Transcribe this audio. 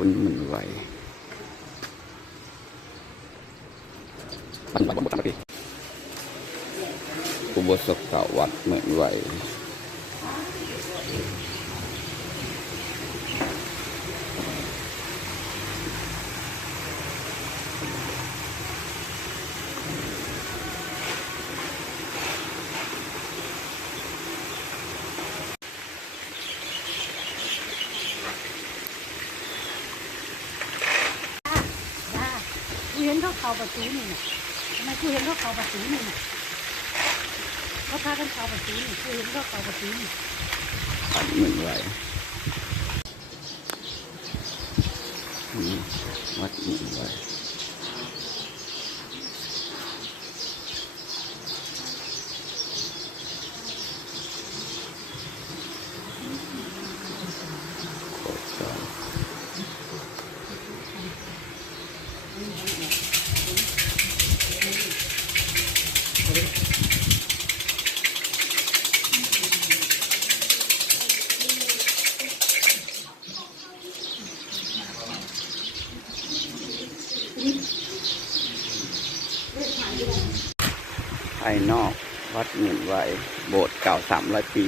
คุณเหมือนไหวปันบทตั้งแต่อุโบสถเก่าวัดเหมือนไหวกูเห็นเขาประตูนี่นะทำไมกูเห็นเขาประตูนี่นะเขาพากันเขาประตูนี่กูเห็นเขาประตูนี่ปันเหมือนไหววัดเหมือนไหวภายนอกวัดเหมือนไหวโบสถ์เก่า300 ปี